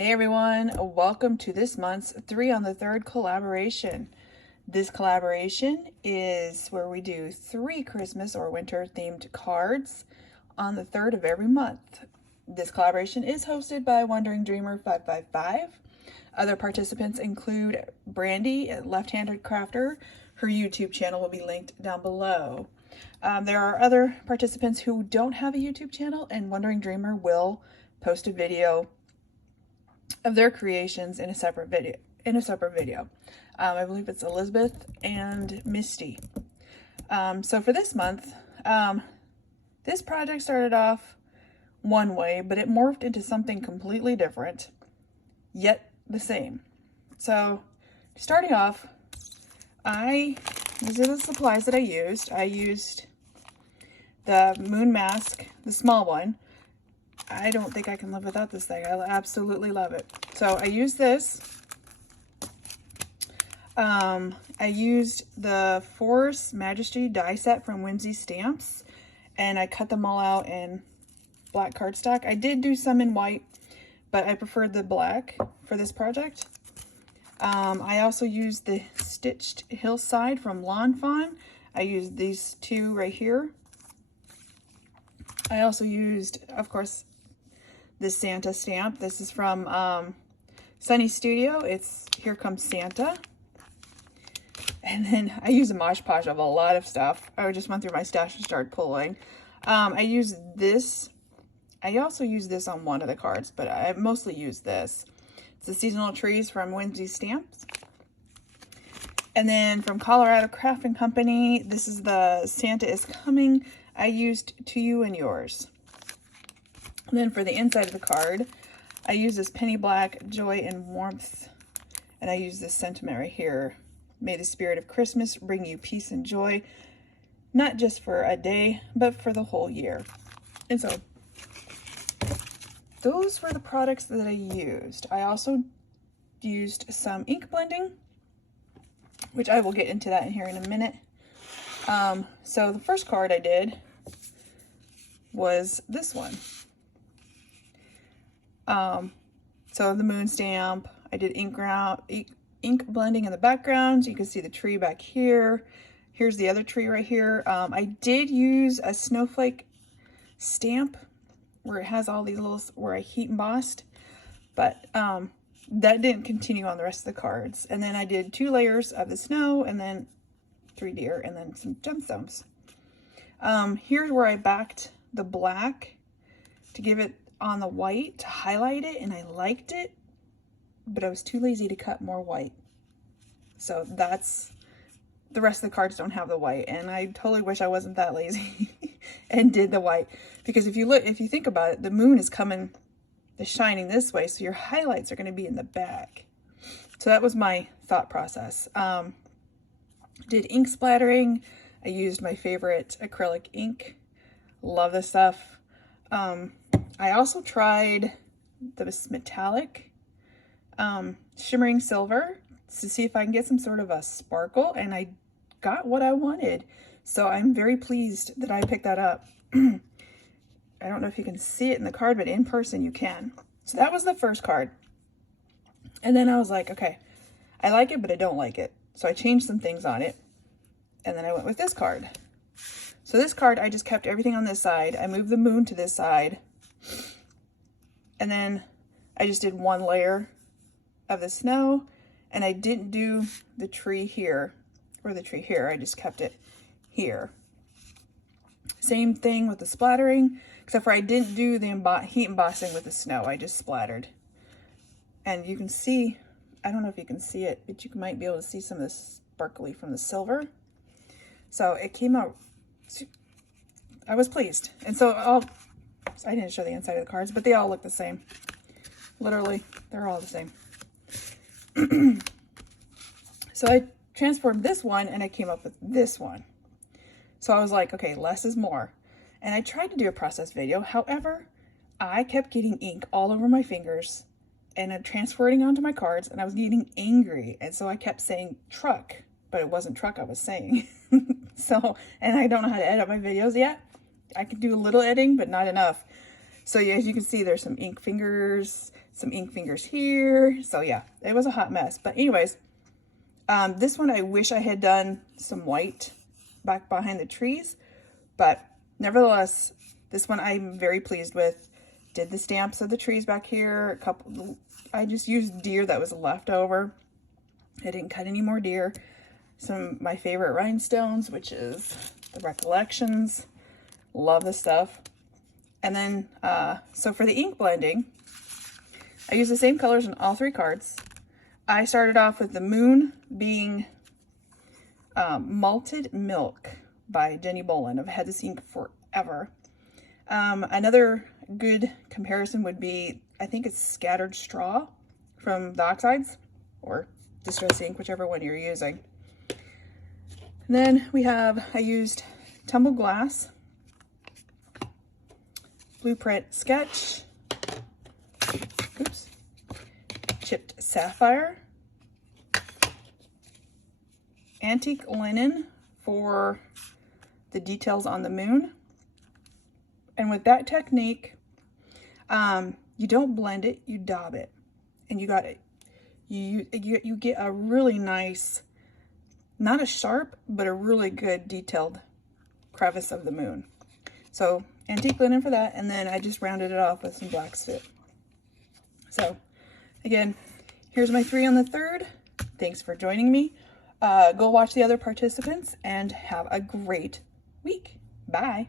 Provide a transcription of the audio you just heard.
Hey everyone, welcome to this month's 3 on the 3rd collaboration. This collaboration is where we do 3 Christmas or winter themed cards on the 3rd of every month. This collaboration is hosted by Wandering Dreamer 555. Other participants include Brandy, Left-Handed Crafter. Her YouTube channel will be linked down below. There are other participants who don't have a YouTube channel, and Wandering Dreamer will post a video of their creations in a separate video. I believe it's Elizabeth and Misty. So for this month, this project started off one way, but it morphed into something completely different, yet the same. So starting off, these are the supplies that I used. I used the moon mask, the small one. I don't think I can live without this thing. I absolutely love it. So I used this. I used the Force Majesty die set from Whimsy Stamps, and I cut them all out in black cardstock. I did do some in white, but I preferred the black for this project. I also used the Stitched Hillside from Lawn Fawn. I used these two right here. I also used, of course, this Santa stamp. This is from Sunny Studio. It's Here Comes Santa. And then I use a Mosh Posh of a lot of stuff. I just went through my stash and started pulling. I used this. I also used this on one of the cards, but I mostly used this. It's the Seasonal Trees from Whimsy Stamps. And then from Colorado Crafting Company, this is the Santa is Coming. I used To You and Yours. And then for the inside of the card, I use this Penny Black, Joy and Warmth. And I use this sentiment right here. May the spirit of Christmas bring you peace and joy, not just for a day, but for the whole year. And so those were the products that I used. I also used some ink blending, which I will get into that in here in a minute. So the first card I did was this one. So the moon stamp, I did ink blending in the background. You can see the tree back here. Here's the other tree right here. I did use a snowflake stamp where it has all these little, where I heat embossed, but that didn't continue on the rest of the cards. And then I did 2 layers of the snow, and then 3 deer, and then some gemstones. Here's where I backed the black to give it on the white to highlight it, and I liked it, but I was too lazy to cut more white. So that's, the rest of the cards don't have the white, and I totally wish I wasn't that lazy and did the white, because if you think about it, the moon is shining this way, so your highlights are going to be in the back. So that was my thought process. Did ink splattering. I used my favorite acrylic ink. Love this stuff. I also tried this metallic shimmering silver to see if I can get some sort of a sparkle, and I got what I wanted. So I'm very pleased that I picked that up. I don't know if you can see it in the card, but in person you can. So that was the first card. And then I was like, okay, I like it, but I don't like it. So I changed some things on it. And then I went with this card. So this card, I just kept everything on this side. I moved the moon to this side. And then I just did 1 layer of the snow. And I didn't do the tree here, or the tree here. I just kept it here. Same thing with the splattering, except for I didn't do the heat embossing with the snow. I just splattered. And you can see, I don't know if you can see it, but you might be able to see some of the sparkly from the silver. So it came out, I was pleased. And so I didn't show the inside of the cards, but they all look the same. Literally, they're all the same. So I transformed this one and I came up with this one. So I was like, okay, less is more. And I tried to do a process video. However, I kept getting ink all over my fingers and transferring onto my cards, and I was getting angry. And so I kept saying truck, but it wasn't truck I was saying. So, and I don't know how to edit my videos yet. I could do a little editing, but not enough. So yeah, as you can see, there's some ink fingers here. So yeah, it was a hot mess. But anyways, this one I wish I had done some white back behind the trees, but nevertheless, this one I'm very pleased with. Did the stamps of the trees back here. I just used deer that was left over. I didn't cut any more deer. Some of my favorite rhinestones, which is the Recollections. Love this stuff. And then, so for the ink blending, I used the same colors on all 3 cards. I started off with the moon being Malted Milk by Jenny Bolin. I've had this ink forever. Another good comparison would be, I think it's Scattered Straw from the Oxides, or Distress Ink, whichever one you're using. And then I used Tumbled Glass, Blueprint Sketch, oops, Chipped Sapphire, Antique Linen for the details on the moon. And with that technique, you don't blend it, you daub it. And you get a really nice, not a sharp, but a really good detailed crevice of the moon. So antique linen for that, and then I just rounded it off with some black soot. So again, here's my 3 on the 3rd. Thanks for joining me. Go watch the other participants and have a great week. Bye.